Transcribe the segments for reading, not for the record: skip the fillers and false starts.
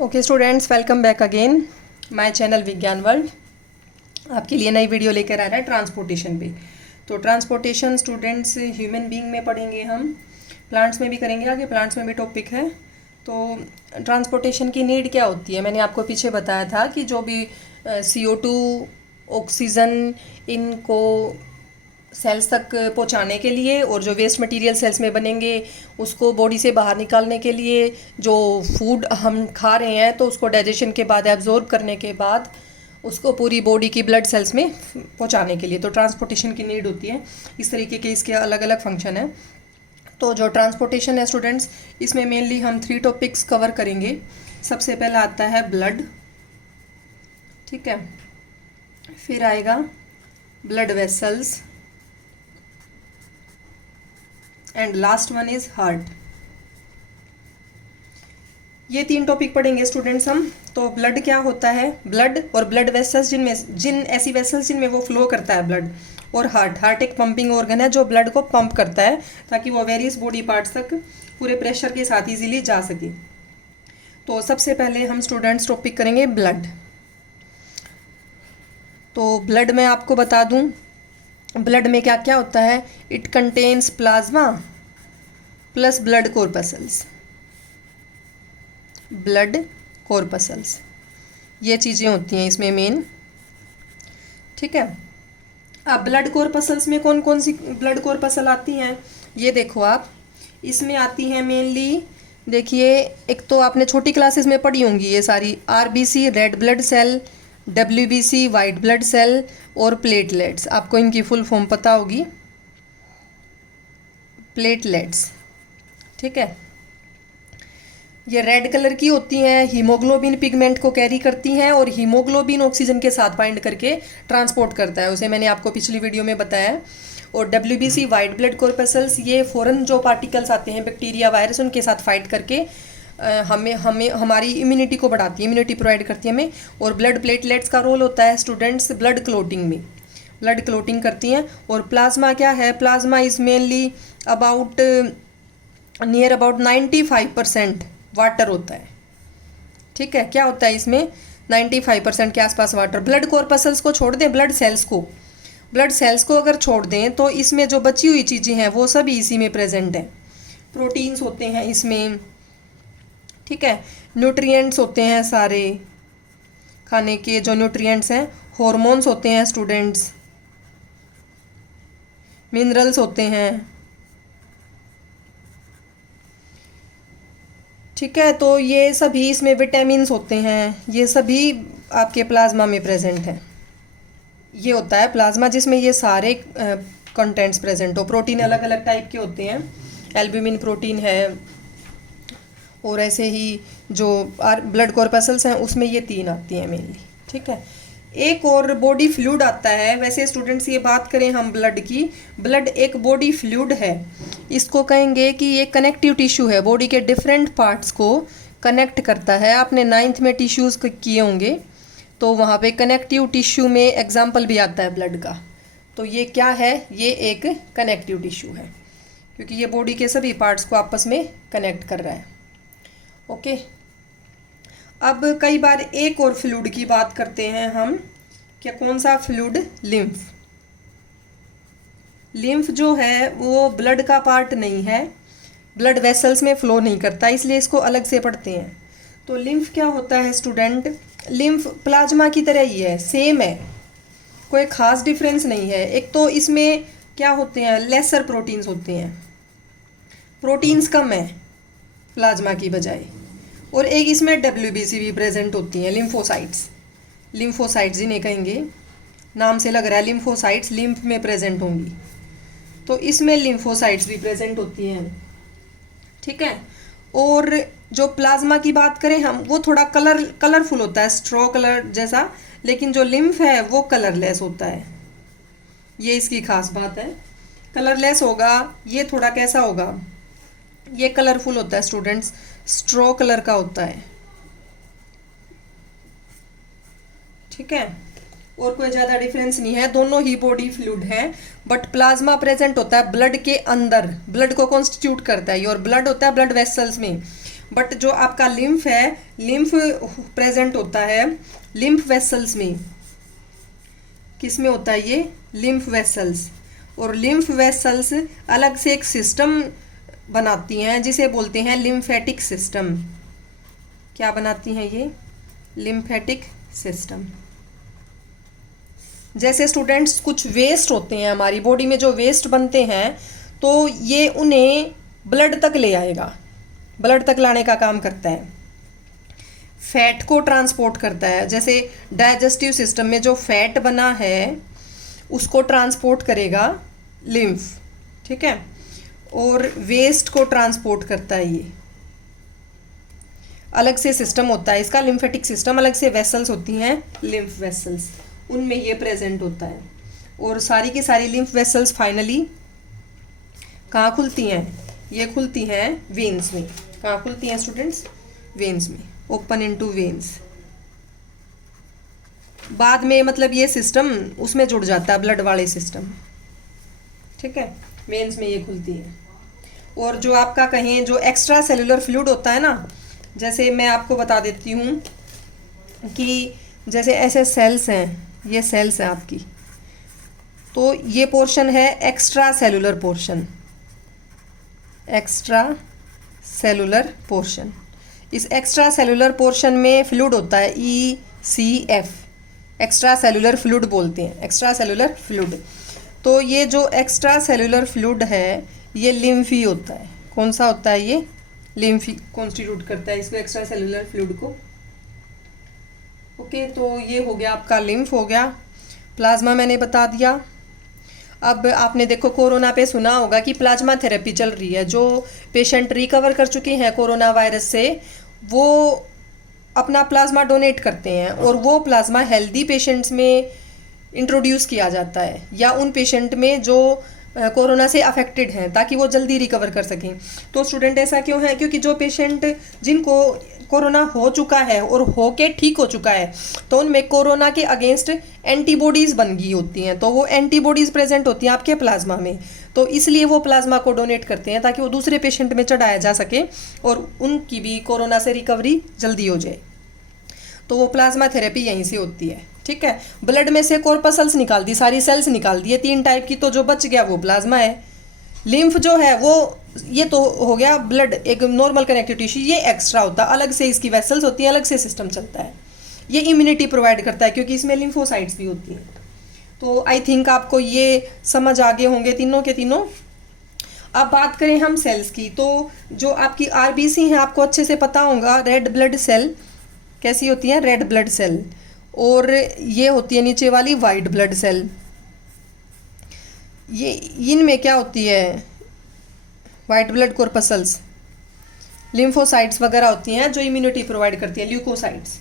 Okay students, welcome back again my channel विज्ञान world. आपके लिए नई वीडियो लेकर आ रहा है ट्रांसपोर्टेशन पे। तो ट्रांसपोर्टेशन स्टूडेंट्स ह्यूमन बीइंग में पढ़ेंगे हम, प्लांट्स में भी करेंगे, आगे प्लांट्स में भी टॉपिक है। तो ट्रांसपोर्टेशन की नीड क्या होती है, मैंने आपको पीछे बताया था कि जो भी CO2 ऑक्सीजन इनको सेल्स तक पहुंचाने के लिए और जो वेस्ट मटेरियल सेल्स में बनेंगे उसको बॉडी से बाहर निकालने के लिए, जो फूड हम खा रहे हैं तो उसको डाइजेशन के बाद एब्जॉर्ब करने के बाद उसको पूरी बॉडी की ब्लड सेल्स में पहुंचाने के लिए, तो ट्रांसपोर्टेशन की नीड होती है। इस तरीके के इसके अलग अलग फंक्शन है। तो जो ट्रांसपोर्टेशन है स्टूडेंट्स, इसमें मेनली हम 3 टॉपिक्स कवर करेंगे। सबसे पहला आता है ब्लड, ठीक है, फिर आएगा blood vessels and last one is heart. ये 3 टॉपिक पढ़ेंगे स्टूडेंट्स हम। तो ब्लड क्या होता है, ब्लड और ब्लड वेसल्स जिन ऐसी वेसल्स जिनमें वो फ्लो करता है ब्लड, और हार्ट एक पंपिंग ऑर्गन है जो ब्लड को पंप करता है ताकि वो वेरियस बॉडी पार्ट्स तक पूरे प्रेशर के साथ इजीली जा सके। तो सबसे पहले हम स्टूडेंट्स टॉपिक करेंगे ब्लड। तो ब्लड में आपको बता दूं ब्लड में क्या क्या होता है। It contains plasma plus blood corpuscles, blood corpuscles, ये चीज़ें होती हैं इसमें मेन, ठीक है। अब ब्लड कॉर्पसल्स में कौन कौन सी ब्लड कॉर्पसल आती हैं, ये देखो आप। इसमें आती हैं मेनली, देखिए, एक तो आपने छोटी क्लासेस में पढ़ी होंगी ये सारी, RBC red blood cell, WBC white blood cell और प्लेटलेट्स। आपको इनकी फुल फॉर्म पता होगी, प्लेटलेट्स, ठीक है। ये रेड कलर की होती हैं, हीमोग्लोबिन पिगमेंट को कैरी करती हैं और हीमोग्लोबिन ऑक्सीजन के साथ बाइंड करके ट्रांसपोर्ट करता है, उसे मैंने आपको पिछली वीडियो में बताया। और WBC वाइट ब्लड कॉर्पसल्स, ये फॉरेन जो पार्टिकल्स आते हैं बैक्टीरिया वायरस, उनके साथ फाइट करके हमें हमारी इम्यूनिटी को बढ़ाती है, इम्यूनिटी प्रोवाइड करती है हमें। और ब्लड प्लेटलेट्स का रोल होता है स्टूडेंट्स ब्लड क्लोटिंग में, ब्लड क्लोटिंग करती हैं। और प्लाज्मा क्या है, plasma is mainly about near about 95% water होता है, ठीक है। क्या होता है इसमें, 95% के आसपास वाटर। ब्लड कॉर्पसल्स को छोड़ दें, ब्लड सेल्स को अगर छोड़ दें तो इसमें जो बची हुई चीज़ें हैं वो सभी इसी में प्रेजेंट हैं। प्रोटीन्स होते हैं इसमें, ठीक है, न्यूट्रिएंट्स होते हैं सारे खाने के जो न्यूट्रिएंट्स हैं, हॉर्मोन्स होते हैं स्टूडेंट्स, मिनरल्स होते हैं, ठीक है। तो ये सभी इसमें विटामिन्स होते हैं, ये सभी आपके प्लाज्मा में प्रेजेंट हैं। ये होता है प्लाज्मा जिसमें ये सारे कंटेंट्स प्रेजेंट हो। प्रोटीन अलग अलग टाइप के होते हैं, एल्ब्यूमिन प्रोटीन है, और ऐसे ही जो ब्लड कॉर्पसल्स हैं उसमें ये 3 आती हैं मेनली, ठीक है। एक और बॉडी फ्लूइड आता है। वैसे स्टूडेंट्स ये बात करें हम ब्लड की, ब्लड एक बॉडी फ्लूइड है। इसको कहेंगे कि ये कनेक्टिव टिश्यू है, बॉडी के डिफरेंट पार्ट्स को कनेक्ट करता है। आपने 9th में टिश्यूज़ किए होंगे तो वहाँ पे कनेक्टिव टिश्यू में एग्जाम्पल भी आता है ब्लड का। तो ये क्या है, ये एक कनेक्टिव टिश्यू है क्योंकि ये बॉडी के सभी पार्ट्स को आपस में कनेक्ट कर रहा है, ओके। अब कई बार एक और फ्लूइड की बात करते हैं हम, क्या, कौन सा फ्लूइड, लिम्फ जो है वो ब्लड का पार्ट नहीं है, ब्लड वेसल्स में फ्लो नहीं करता, इसलिए इसको अलग से पढ़ते हैं। तो लिम्फ क्या होता है स्टूडेंट, लिम्फ प्लाज्मा की तरह ही है, सेम है, कोई खास डिफरेंस नहीं है। एक तो इसमें क्या होते हैं, लेसर प्रोटीन्स होते हैं, प्रोटीन्स कम है प्लाज्मा की बजाय। और एक इसमें WBC भी प्रेजेंट होती हैं, लिम्फोसाइट्स जिन्हें कहेंगे, नाम से लग रहा है लिम्फोसाइट्स लिम्फ में प्रेजेंट होंगी, तो इसमें लिम्फोसाइट्स भी प्रेजेंट होती हैं, ठीक है। और जो प्लाज्मा की बात करें हम, वो थोड़ा कलरफुल होता है, स्ट्रॉ कलर जैसा, लेकिन जो लिम्फ है वो कलरलेस होता है। ये इसकी खास बात है, कलरलेस होगा। ये थोड़ा कैसा होगा, ये कलरफुल होता है स्टूडेंट्स, स्ट्रॉ कलर का होता है, ठीक है। और कोई ज़्यादा डिफरेंस नहीं है, दोनों ही बॉडी फ्लूइड हैं। बट प्लाज्मा प्रेजेंट होता है ब्लड के अंदर, ब्लड को कॉन्स्टिट्यूट करता है, और ब्लड होता है ब्लड वेसल्स में, बट जो आपका लिम्फ है, लिम्फ प्रेजेंट होता है लिम्फ वेसल्स में। किस में होता है ये? Lymph vessels. और लिम्फ वेसल्स अलग से एक सिस्टम बनाती हैं जिसे बोलते हैं लिम्फेटिक सिस्टम। क्या बनाती हैं ये? Lymphatic system. जैसे स्टूडेंट्स कुछ वेस्ट होते हैं हमारी बॉडी में, जो वेस्ट बनते हैं तो ये उन्हें ब्लड तक ले आएगा, ब्लड तक लाने का काम करता है। फैट को ट्रांसपोर्ट करता है, जैसे डाइजेस्टिव सिस्टम में जो फैट बना है उसको ट्रांसपोर्ट करेगा लिम्फ, ठीक है। और वेस्ट को ट्रांसपोर्ट करता है ये। अलग से सिस्टम होता है इसका, लिम्फेटिक सिस्टम। अलग से वेसल्स होती हैं लिम्फ वेसल्स, उनमें ये प्रेजेंट होता है। और सारी की सारी लिम्फ वेसल्स फाइनली कहाँ खुलती हैं? ये खुलती हैं वेन्स में। कहाँ खुलती हैं स्टूडेंट्स? वेन्स में, ओपन इनटू वेन्स। बाद में मतलब ये सिस्टम उसमें जुड़ जाता है, ब्लड वाले सिस्टम, ठीक है। वेन्स में ये खुलती है। और जो आपका कहें जो एक्स्ट्रा सेलुलर फ्लूइड होता है ना, जैसे मैं आपको बता देती हूँ कि जैसे ऐसे सेल्स हैं, ये सेल्स हैं आपकी, तो ये पोर्शन है extra cellular portion. Extra cellular portion, इस एक्स्ट्रा सेलुलर पोर्शन में फ्लूइड होता है ECF, एक्स्ट्रा सेलुलर फ्लूइड बोलते हैं, एक्स्ट्रा सेलुलर फ्लूइड। तो ये जो एक्स्ट्रा सेलुलर फ्लूइड है ये लिम्फी होता है। कौन सा होता है ये? लिम्फी कॉन्स्टिट्यूट करता है इसको, एक्स्ट्रा सेलुलर फ्लूइड को। ओके, तो ये हो गया आपका लिम्फ हो गया। प्लाज्मा मैंने बता दिया। अब आपने देखो कोरोना पे सुना होगा कि प्लाज्मा थेरेपी चल रही है। जो पेशेंट रिकवर कर चुके हैं कोरोना वायरस से, वो अपना प्लाज्मा डोनेट करते हैं और वो प्लाज्मा हेल्दी पेशेंट्स में इंट्रोड्यूस किया जाता है, या उन पेशेंट में जो कोरोना से अफेक्टेड हैं, ताकि वो जल्दी रिकवर कर सकें। तो स्टूडेंट ऐसा क्यों है? क्योंकि जो पेशेंट जिनको कोरोना हो चुका है और हो के ठीक हो चुका है, तो उनमें कोरोना के अगेंस्ट एंटीबॉडीज़ बन गई होती हैं, तो वो एंटीबॉडीज़ प्रेजेंट होती हैं आपके प्लाज्मा में। तो इसलिए वो प्लाज्मा को डोनेट करते हैं ताकि वो दूसरे पेशेंट में चढ़ाया जा सके और उनकी भी कोरोना से रिकवरी जल्दी हो जाए। तो वो प्लाज्मा थेरेपी यहीं से होती है, ठीक है। ब्लड में से कॉर्पसल्स निकाल दी, सारी सेल्स निकाल दी है 3 टाइप की, तो जो बच गया वो प्लाज्मा है। लिम्फ जो है वो, ये तो हो गया ब्लड, एक नॉर्मल कनेक्टिव टिश्यू, ये एक्स्ट्रा होता है, अलग से इसकी वेसल्स होती हैं, अलग से सिस्टम चलता है। ये इम्यूनिटी प्रोवाइड करता है क्योंकि इसमें लिम्फोसाइट्स भी होती हैं। तो आई थिंक आपको ये समझ आ गए होंगे तीनों के तीनों। अब बात करें हम सेल्स की, तो जो आपकी RBC है आपको अच्छे से पता होगा, रेड ब्लड सेल कैसी होती है? Red blood cell. और ये होती है नीचे वाली वाइट ब्लड सेल। ये इनमें क्या होती है? वाइट ब्लड कॉर्पसल्स, लिम्फोसाइट्स वगैरह होती हैं जो इम्यूनिटी प्रोवाइड करती है, ल्यूकोसाइट्स।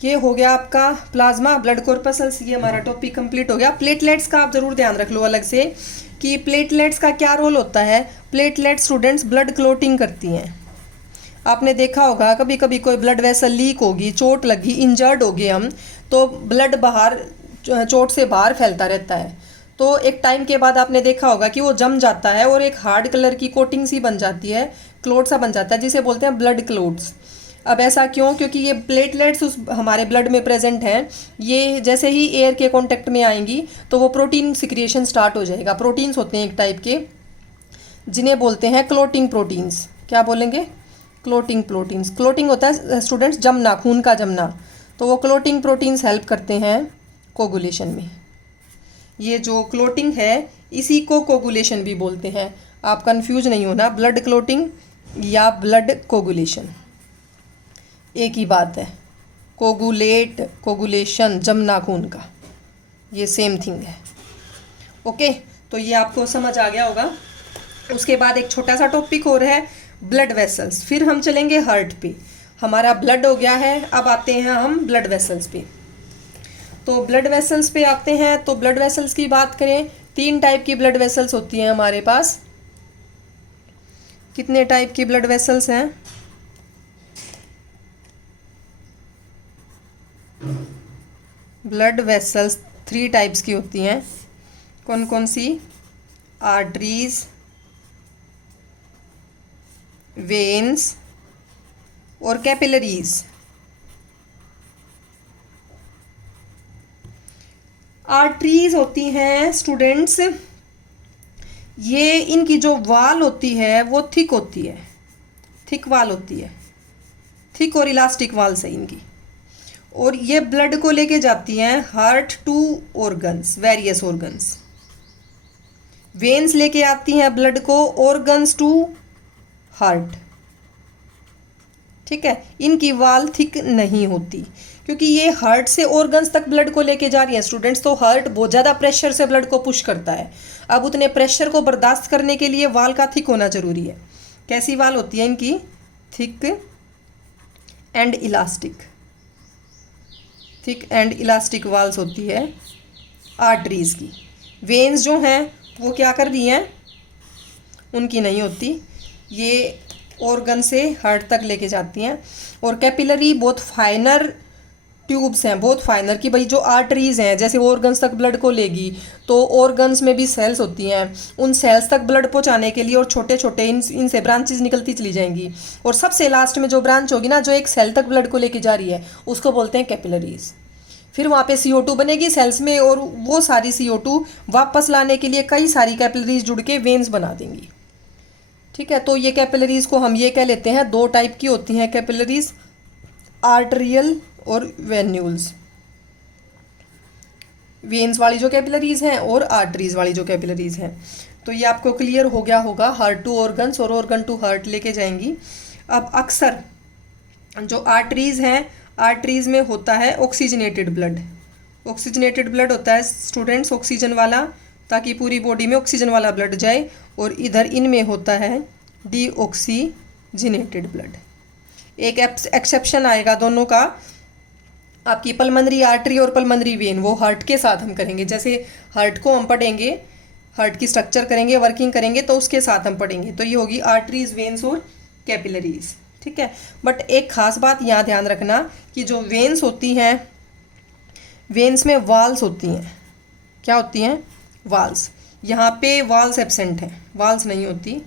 ये हो गया आपका प्लाज्मा, ब्लड कॉर्पसल्स, ये हमारा टॉपिक कंप्लीट हो गया। प्लेटलेट्स का आप जरूर ध्यान रख लो अलग से कि प्लेटलेट्स का क्या रोल होता है। प्लेटलेट स्टूडेंट्स ब्लड क्लोटिंग करती हैं। आपने देखा होगा कभी कभी कोई ब्लड वेसल लीक होगी, चोट लगी, इंजर्ड हो गए हम, तो ब्लड बाहर, चोट से बाहर फैलता रहता है। तो एक टाइम के बाद आपने देखा होगा कि वो जम जाता है और एक हार्ड कलर की कोटिंग सी बन जाती है, क्लोट सा बन जाता है, जिसे बोलते हैं ब्लड क्लोट्स। अब ऐसा क्यों? क्योंकि ये प्लेटलेट्स उस हमारे ब्लड में प्रेजेंट हैं। ये जैसे ही एयर के कांटेक्ट में आएंगी तो वो प्रोटीन सिक्रिएशन स्टार्ट हो जाएगा। प्रोटीन्स होते हैं एक टाइप के, जिन्हें बोलते हैं क्लोटिंग प्रोटीन्स। क्या बोलेंगे? Clotting proteins. क्लोटिंग होता है स्टूडेंट्स जमना, खून का जमना। तो वो क्लोटिंग प्रोटीन्स हेल्प करते हैं कोगुलेशन में। ये जो क्लोटिंग है इसी को कोगुलेशन भी बोलते हैं। आप कंफ्यूज नहीं होना, ब्लड क्लोटिंग या ब्लड कोगुलेशन एक ही बात है। कोगुलेट, कोगुलेशन, जमना खून का, ये सेम थिंग है। ओके, तो ये आपको समझ आ गया होगा। उसके बाद एक छोटा सा टॉपिक और है ब्लड वेसल्स, फिर हम चलेंगे हार्ट पे। हमारा ब्लड हो गया है, अब आते हैं हम ब्लड वेसल्स पे। तो ब्लड वेसल्स पे आते हैं, तो ब्लड वेसल्स की बात करें, 3 टाइप की ब्लड वेसल्स होती हैं हमारे पास। कितने टाइप की ब्लड वेसल्स हैं? ब्लड वेसल्स 3 टाइप्स की होती हैं। कौन कौन सी? आर्टरीज, वेन्स और कैपिलरीज। आर्टरीज होती हैं स्टूडेंट्स, ये इनकी जो वाल होती है वो थिक होती है, थिक वाल होती है, थिक और इलास्टिक वाल्स है इनकी। और ये ब्लड को लेके जाती हैं heart to organs, various organs. Veins लेके आती हैं ब्लड को ऑर्गन्स टू हार्ट। ठीक है, इनकी वाल थिक नहीं होती क्योंकि ये हार्ट से ऑर्गन्स तक ब्लड को लेके जा रही है स्टूडेंट्स। तो हार्ट बहुत ज़्यादा प्रेशर से ब्लड को पुश करता है। अब उतने प्रेशर को बर्दाश्त करने के लिए वाल का थिक होना जरूरी है। कैसी वाल होती है इनकी? Thick and elastic, thick and elastic walls होती है आर्टरीज की। वेन्स जो हैं वो क्या कर रही हैं? उनकी नहीं होती, ये ऑर्गन से हार्ट तक लेके जाती हैं। और कैपिलरी बहुत फाइनर ट्यूब्स हैं, बहुत फाइनर, कि भाई जो आर्टरीज हैं जैसे ऑर्गन्स तक ब्लड को लेगी तो ऑर्गन्स में भी सेल्स होती हैं, उन सेल्स तक ब्लड पहुंचाने के लिए और छोटे छोटे इनसे ब्रांचेस निकलती चली जाएंगी। और सबसे लास्ट में जो ब्रांच होगी ना, जो एक सेल तक ब्लड को लेके जा रही है, उसको बोलते हैं कैपिलरीज। फिर वहाँ पे CO2 बनेगी सेल्स में, और वो सारी CO2 वापस लाने के लिए कई सारी कैपिलरीज जुड़ के वेन्स बना देंगी। ठीक है, तो ये कैपिलरीज को हम ये कह लेते हैं, दो टाइप की होती हैं कैपिलरीज, आर्टरियल और वेन्यूल्स। वेन्स वाली जो कैपिलरीज हैं और आर्टरीज वाली जो कैपिलरीज हैं। तो ये आपको क्लियर हो गया होगा, हार्ट टू ऑर्गन्स और ऑर्गन टू हार्ट लेके जाएंगी। अब अक्सर जो आर्टरीज हैं, आर्टरीज में होता है ऑक्सीजनेटेड ब्लड। ऑक्सीजनेटेड ब्लड होता है स्टूडेंट्स ऑक्सीजन वाला, ताकि पूरी बॉडी में ऑक्सीजन वाला ब्लड जाए। और इधर इनमें होता है डीऑक्सीजनेटेड ब्लड। एक एक्सेप्शन आएगा दोनों का, आपकी पल्मनरी आर्टरी और पल्मनरी वेन, वो हार्ट के साथ हम करेंगे। जैसे हार्ट को हम पढ़ेंगे, हार्ट की स्ट्रक्चर करेंगे, वर्किंग करेंगे, तो उसके साथ हम पढ़ेंगे। तो ये होगी आर्टरीज, वेन्स और कैपिलरीज। ठीक है, बट एक खास बात यहाँ ध्यान रखना कि जो वेन्स होती हैं, वेन्स में वाल्स होती हैं। क्या होती हैं? वाल्स। यहाँ पे वाल्स एब्सेंट हैं, वाल्स नहीं होती,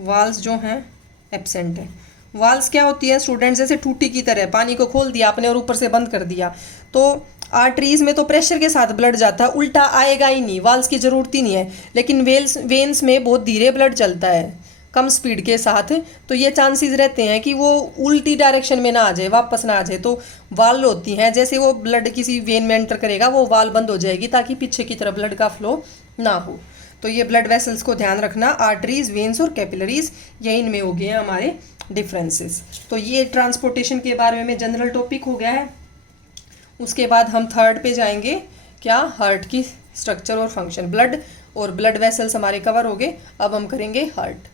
वाल्स जो हैं एब्सेंट हैं। वाल्स क्या होती है स्टूडेंट? जैसे टूटी की तरह, पानी को खोल दिया आपने और ऊपर से बंद कर दिया, तो आर्टरीज में तो प्रेशर के साथ ब्लड जाता है, उल्टा आएगा ही नहीं, वाल्स की ज़रूरत ही नहीं है। लेकिन वेन्स में बहुत धीरे ब्लड चलता है, कम स्पीड के साथ, तो ये चांसेस रहते हैं कि वो उल्टी डायरेक्शन में ना आ जाए, वापस ना आ जाए। तो वाल होती हैं, जैसे वो ब्लड किसी वेन में एंटर करेगा वो वाल बंद हो जाएगी ताकि पीछे की तरफ ब्लड का फ्लो ना हो। तो ये ब्लड वेसल्स को ध्यान रखना, आर्टरीज, वेन्स और कैपिलरीज, ये इनमें हो गए हैं हमारे डिफरेंसेस। तो ये ट्रांसपोर्टेशन के बारे में जनरल टॉपिक हो गया है। उसके बाद हम थर्ड पे जाएंगे, क्या? हार्ट की स्ट्रक्चर और फंक्शन। ब्लड और ब्लड वेसल्स हमारे कवर हो गए, अब हम करेंगे हार्ट।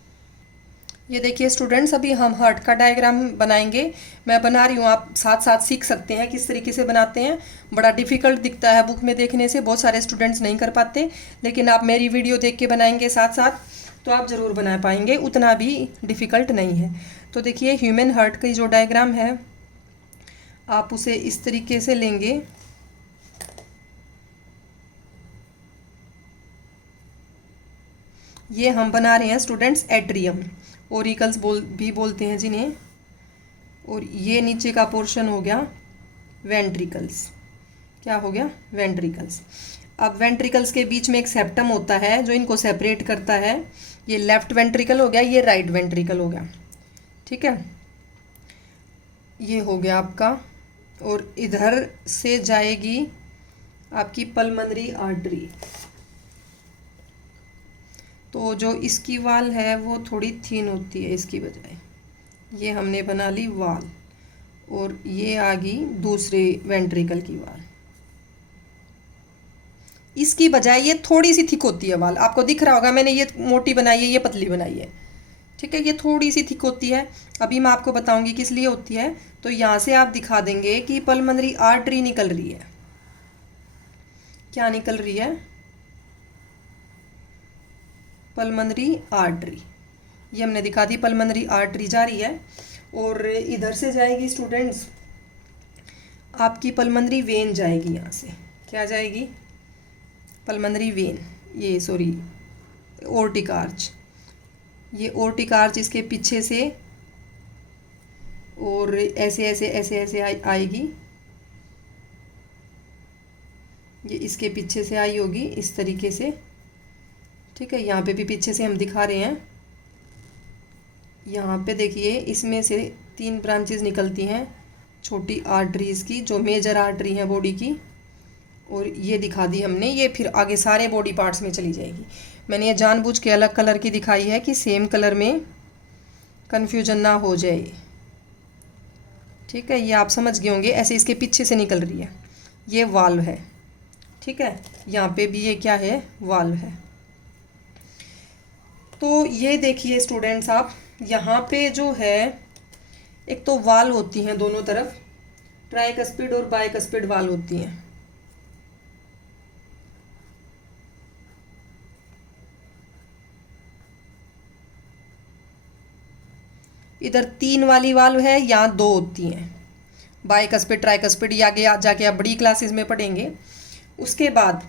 ये देखिए स्टूडेंट्स, अभी हम हार्ट का डायग्राम बनाएंगे, मैं बना रही हूँ, आप साथ साथ सीख सकते हैं किस तरीके से बनाते हैं। बड़ा डिफिकल्ट दिखता है बुक में देखने से, बहुत सारे स्टूडेंट्स नहीं कर पाते, लेकिन आप मेरी वीडियो देख के बनाएंगे साथ साथ तो आप ज़रूर बना पाएंगे, उतना भी डिफ़िकल्ट नहीं है। तो देखिए ह्यूमन हार्ट की जो डायग्राम है, आप उसे इस तरीके से लेंगे, ये हम बना रहे हैं स्टूडेंट्स एट्रियम, ओरिकल्स भी बोलते हैं जिन्हें, और ये नीचे का पोर्शन हो गया वेंट्रिकल्स। क्या हो गया? वेंट्रिकल्स। अब वेंट्रिकल्स के बीच में एक सेप्टम होता है जो इनको सेपरेट करता है, ये लेफ्ट वेंट्रिकल हो गया, ये राइट वेंट्रिकल हो गया। ठीक है, ये हो गया आपका, और इधर से जाएगी आपकी पल्मनरी आर्टरी। तो जो इसकी वाल है वो थोड़ी थीन होती है इसकी बजाय, ये हमने बना ली वाल, और ये आ गई दूसरे वेंट्रिकल की वाल। इसकी बजाय ये थोड़ी सी थिक होती है वाल, आपको दिख रहा होगा, मैंने ये मोटी बनाई है, ये पतली बनाई है। ठीक है, ये थोड़ी सी थिक होती है। अभी मैं आपको बताऊंगी किस लिए होती है। तो यहाँ से आप दिखा देंगे कि पल्मनरी आर्टरी निकल रही है। क्या निकल रही है? पल्मनरी आर्टरी, ये हमने दिखा दी, पल्मनरी आर्टरी जा रही है। और इधर से जाएगी स्टूडेंट्स आपकी पल्मनरी वेन जाएगी, यहाँ से क्या जाएगी? पल्मनरी वेन, ये सॉरी ओर्टिक आर्च, ये ओर्टिक आर्च इसके पीछे से और ऐसे ऐसे ऐसे ऐसे आएगी, ये इसके पीछे से आई होगी इस तरीके से। ठीक है, यहाँ पे भी पीछे से हम दिखा रहे हैं। यहाँ पे देखिए इसमें से 3 ब्रांचेस निकलती हैं छोटी आर्टरीज़ की, जो मेजर आर्टरी है बॉडी की, और ये दिखा दी हमने। ये फिर आगे सारे बॉडी पार्ट्स में चली जाएगी। मैंने ये जानबूझ के अलग कलर की दिखाई है कि सेम कलर में कन्फ्यूजन ना हो जाए। ठीक है, ये आप समझ गए होंगे। ऐसे इसके पीछे से निकल रही है, ये वाल्व है। ठीक है, यहाँ पे भी ये क्या है, वाल्व है। तो ये देखिए स्टूडेंट्स, आप यहाँ पे जो है एक तो वाल्व होती हैं दोनों तरफ, ट्राइकस्पिड और बाइकस्पिड वाल्व होती हैं। इधर 3 वाली वाल्व है, यहाँ 2 होती हैं, बाइकस्पिड ट्राइकस्पिड। ये आगे जाके आप बड़ी क्लासेस में पढ़ेंगे। उसके बाद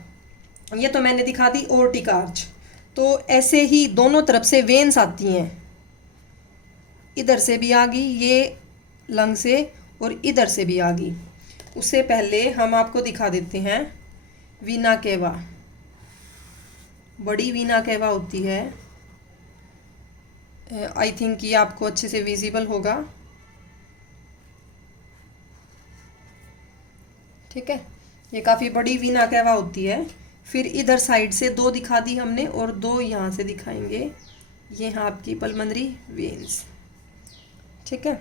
ये तो मैंने दिखा दी ओर्टिक आर्च। तो ऐसे ही दोनों तरफ से वेन्स आती हैं, इधर से भी आ गई ये लंग से, और इधर से भी आ गई। उससे पहले हम आपको दिखा देते हैं वीना केवा। बड़ी वीना केवा होती है, आई थिंक ये आपको अच्छे से विजिबल होगा। ठीक है, ये काफ़ी बड़ी वीना केवा होती है। फिर इधर साइड से 2 दिखा दी हमने, और 2 यहाँ से दिखाएंगे। ये हैं आपकी पल्मनरी वेन्स। ठीक है,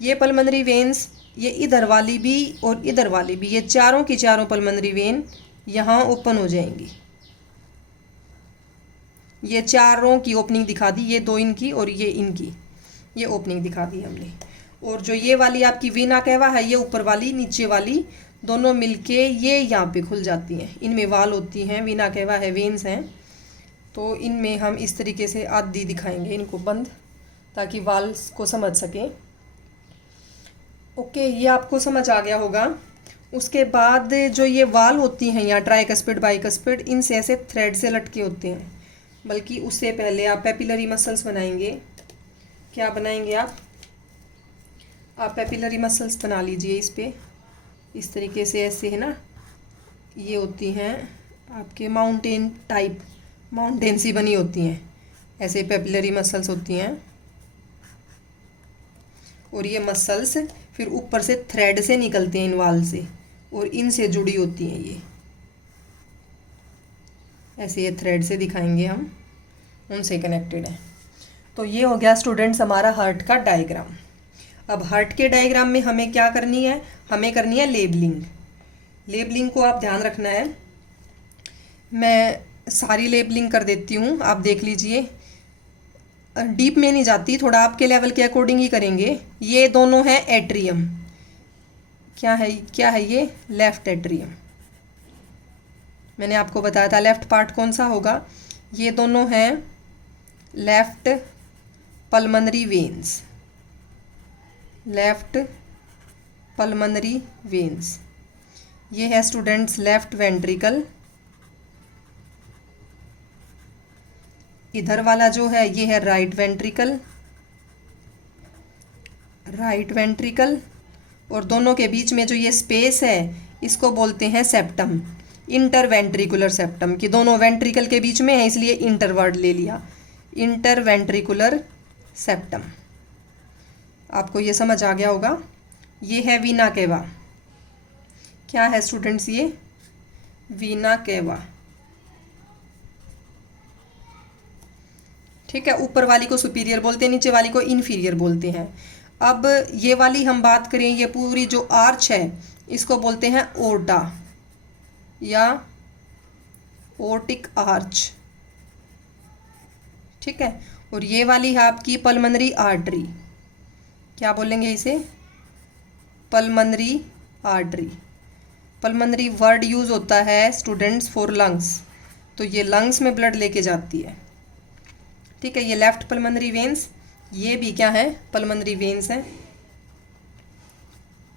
ये पल्मनरी वेन्स, ये इधर वाली भी और इधर वाली भी, ये चारों की चारों पल्मनरी वेन यहाँ ओपन हो जाएंगी। ये चारों की ओपनिंग दिखा दी, ये 2 इनकी और ये इनकी, ये ओपनिंग दिखा दी हमने। और जो ये वाली आपकी वीना केवा है, ये ऊपर वाली नीचे वाली दोनों मिलके ये यहाँ पे खुल जाती हैं। इनमें वाल होती हैं, वीना केवा है, वेन्स हैं। तो इनमें हम इस तरीके से आदि दिखाएंगे इनको बंद, ताकि वाल्स को समझ सकें। ओके, ये आपको समझ आ गया होगा। उसके बाद जो ये वाल होती हैं यहाँ ट्राइकस्पिड बाइकस्पिड, इनसे ऐसे थ्रेड से लटके होते हैं। बल्कि उससे पहले आप पेपिलरी मसल्स बनाएंगे। क्या बनाएंगे आप पेपिलरी मसल्स बना लीजिए इस पे, इस तरीके से ऐसे है ना। ये होती हैं आपके माउंटेन टाइप, माउंटेन सी बनी होती हैं, ऐसे पेपिलरी मसल्स होती हैं। और ये मसल्स फिर ऊपर से थ्रेड से निकलते हैं इन वाल से, और इनसे जुड़ी होती हैं ये ऐसे। ये थ्रेड से दिखाएंगे हम, उनसे कनेक्टेड है। तो ये हो गया स्टूडेंट्स हमारा हार्ट का डायग्राम। अब हार्ट के डायग्राम में हमें क्या करनी है, हमें करनी है लेबलिंग। लेबलिंग को आप ध्यान रखना है। मैं सारी लेबलिंग कर देती हूँ, आप देख लीजिए। डीप में नहीं जाती, थोड़ा आपके लेवल के अकॉर्डिंग ही करेंगे। ये दोनों हैं एट्रियम। क्या है ये, लेफ्ट एट्रियम। मैंने आपको बताया था लेफ्ट पार्ट कौन सा होगा। ये दोनों हैं left pulmonary veins, left pulmonary veins. ये है स्टूडेंट्स लेफ्ट वेंट्रिकल। इधर वाला जो है ये है राइट वेंट्रिकल, राइट वेंट्रिकल। और दोनों के बीच में जो ये स्पेस है इसको बोलते हैं सेप्टम, इंटरवेंट्रिकुलर सेप्टम। कि दोनों वेंट्रिकल के बीच में है इसलिए इंटर वर्ड ले लिया, इंटरवेंट्रिकुलर सेप्टम। आपको ये समझ आ गया होगा। ये है वीना केवा। क्या है स्टूडेंट्स ये, वीना केवा। ठीक है, ऊपर वाली को सुपीरियर बोलते हैं, नीचे वाली को इन्फीरियर बोलते हैं। अब ये वाली हम बात करें, ये पूरी जो आर्च है इसको बोलते हैं ओर्टा या ओर्टिक आर्च। ठीक है, और ये वाली है आपकी पल्मनरी आर्टरी। क्या बोलेंगे इसे, pulmonary artery. Pulmonary word use होता है स्टूडेंट्स फॉर लंग्स, तो ये लंग्स में ब्लड लेके जाती है। ठीक है, ये लेफ्ट पल्मनरी वेन्स, ये भी क्या है, पल्मनरी वेन्स हैं।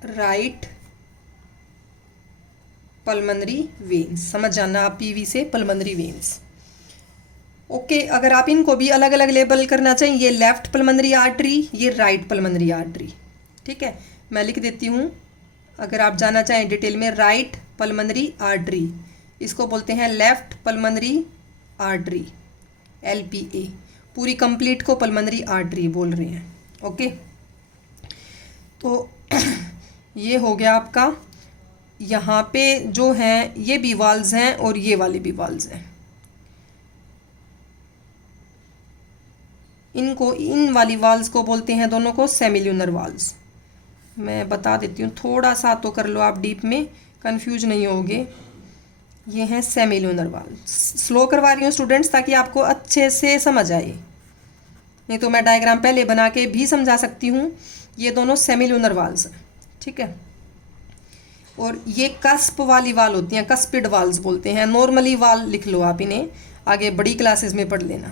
राइट पल्मनरी वेन्स, समझ जाना आप पीवी से पल्मनरी वेन्स। ओके, अगर आप इनको भी अलग अलग लेबल करना चाहिए, ये लेफ्ट पल्मनरी आर्टरी, ये राइट पल्मनरी आर्टरी। ठीक है, मैं लिख देती हूँ अगर आप जानना चाहें डिटेल में। राइट पल्मोनरी आर्टरी, इसको बोलते हैं लेफ्ट पल्मोनरी आर्टरी, LPA, पूरी कंप्लीट को पल्मोनरी आर्टरी बोल रहे हैं। ओके, तो ये हो गया आपका। यहाँ पे जो हैं ये भी वाल्स हैं और ये वाले भी वाल्स हैं। इनको, इन वाली वाल्स को बोलते हैं दोनों को सेमिल्यूनर वाल्स। मैं बता देती हूँ, थोड़ा सा तो कर लो आप डीप में, कंफ्यूज नहीं होगे। ये हैं सेमिल्यूनर वाल्स। स्लो करवा रही हूँ स्टूडेंट्स ताकि आपको अच्छे से समझ आए, नहीं तो मैं डायग्राम पहले बना के भी समझा सकती हूँ। ये दोनों सेमिल्यूनर वाल्स हैं, ठीक है। और ये कस्प वाली वाल होती हैं, कस्पिड वाल्स बोलते हैं। नॉर्मली वाल लिख लो आप, इन्हें आगे बड़ी क्लासेस में पढ़ लेना।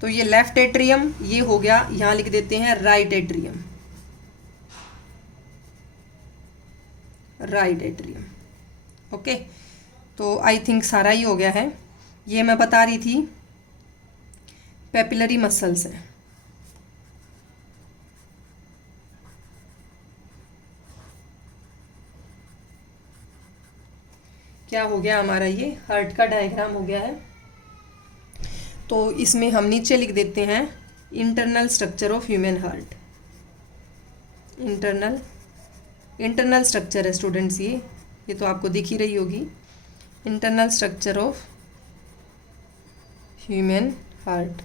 तो ये लेफ्ट एट्रियम ये हो गया, यहाँ लिख देते हैं right atrium, right atrium. Okay, तो आई थिंक सारा ही हो गया है। ये मैं बता रही थी पेपिलरी मसल्स हैं। क्या हो गया हमारा, ये हार्ट का डायग्राम हो गया है। तो इसमें हम नीचे लिख देते हैं internal structure of human heart. Internal structure है स्टूडेंट्स, ये तो आपको दिख ही रही होगी। Internal structure of human heart.